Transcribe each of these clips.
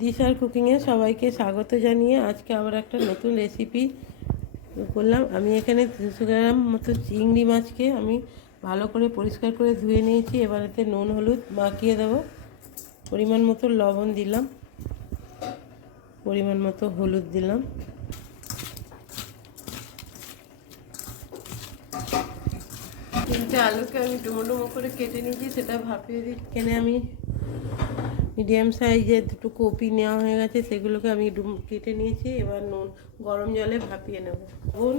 দিশার কুকিংয়ে সবাইকে স্বাগত জানিয়ে আজকে আবার একটা নতুন রেসিপি করলাম। আমি এখানে 200 গ্রাম মতো চিংড়ি মাছকে আমি ভালো করে পরিষ্কার করে ধুয়ে নিয়েছি। এবার এতে নুন হলুদ মাখিয়ে দেবো। পরিমাণ মতো লবণ দিলাম, পরিমাণ মতো হলুদ দিলাম। তিনটে আলুকে আমি ডুমো ডুমো করে কেটে নিয়েছি, সেটা ভাপিয়ে দিই। এখানে আমি মিডিয়াম সাইজের দুটো কপি নেওয়া হয়ে গেছে, সেগুলোকে আমি কেটে নিয়েছি। এবার নুন গরম জলে ভাপিয়ে নেব। নুন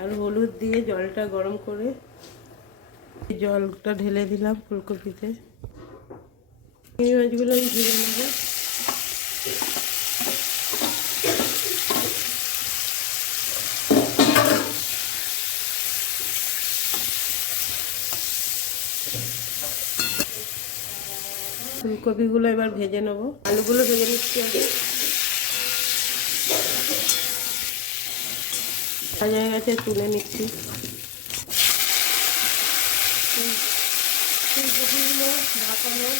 আর হলুদ দিয়ে জলটা গরম করে জলটা ঢেলে দিলাম ফুলকপিতে। এই মাছগুলো আমি ভেজে নেব। ফুলকপিগুলো এবার ভেজে নেব। আলুগুলো ভেজে নিচ্ছি আগে। ভাজা হয়ে গেছে, তুলে নিচ্ছি। ফুলকপিগুলো ঢাকানো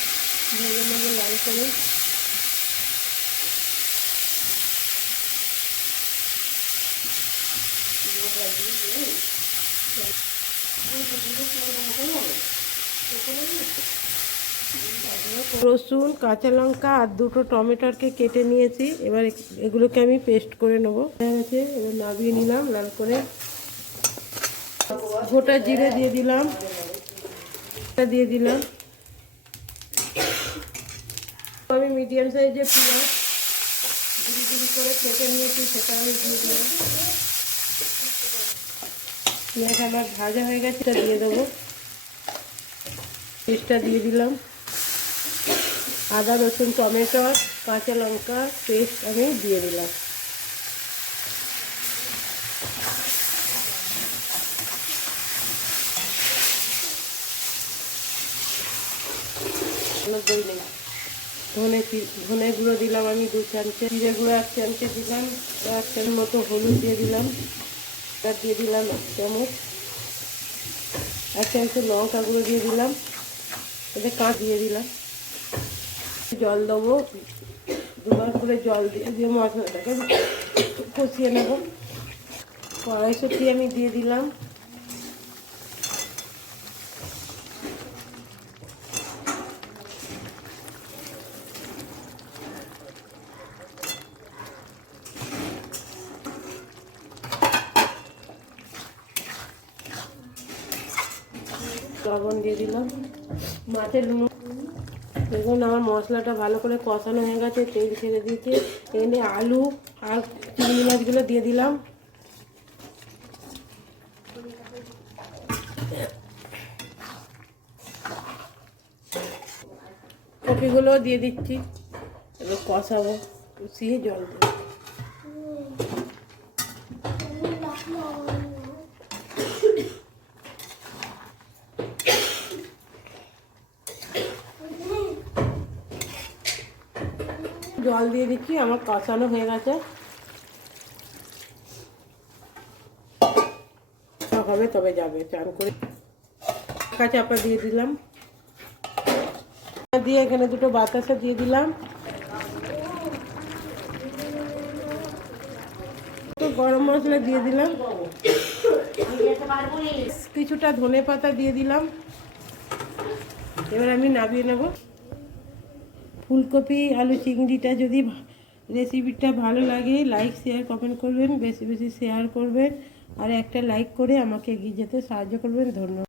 ভেজে নেব লাল করে। রসুন, কাঁচা লঙ্কা আর দুটো টমেটোকে কেটে নিয়েছি। এবার এগুলোকে আমি পেস্ট করে নেবো। আছে, এবার নামিয়ে নিলাম লাল করে। গোটা জিরে দিয়ে দিলাম, দিয়ে দিলাম। আমি মিডিয়াম সাইজের পেঁয়াজ গুঁড়ি গুঁড়ি করে কেটে নিয়েছি, সেটা আমি দিয়ে দিলাম। পেঁয়াজ আমার ভাজা হয়ে গেছে, এটা দিয়ে দেবো। পেস্টটা দিয়ে দিলাম। আদা রসুন টমেটো কাঁচা লঙ্কা পেস্ট আমি দিয়ে দিলাম। ধনে গুঁড়ো দিলাম আমি 2 চামচে, জিরে গুঁড়ো 1 চামচে দিলাম, 1 চামচ মতো হলুদ দিয়ে দিলাম, তার দিয়ে দিলাম 1 চামচ, 1 চামচ লঙ্কা গুঁড়ো দিয়ে দিলাম। এতে কাঁচ দিয়ে দিলাম। জল দেবো, 2বার করে জল দিয়ে মশলাটাকে কষিয়ে নেব। কড়াইশুঁটি আমি দিয়ে দিলাম। লবণ দিয়ে দিলাম, মাছের নুন। দেখুন আমার মশলাটা ভালো করে কষানো হয়ে গেছে, তেল ছেড়ে দিয়েছে। এনে আলু আর চিংড়ি মাছগুলো দিয়ে দিলাম। কপিগুলো দিয়ে দিচ্ছি। এবার কষাবো, কষিয়ে জল দেবো। জল দিয়ে দিচ্ছি, আমার কষানো হয়ে গেছে। হবে তবে যাবে চান করে। চাপা দিয়ে দিলাম, দিয়ে এখানে দুটো বাতাসা দিয়ে দিলাম। গরম মশলা দিয়ে দিলাম, কিছুটা ধনে পাতা দিয়ে দিলাম। এবার আমি নামিয়ে নেব। ফুলকপি আলু চিংড়িটা যদি রেসিপিটা ভালো লাগে লাইক শেয়ার কমেন্ট করবেন, বেশি বেশি শেয়ার করবেন, আর একটা লাইক করে আমাকে এগিয়ে যেতে সাহায্য করবেন। ধন্যবাদ।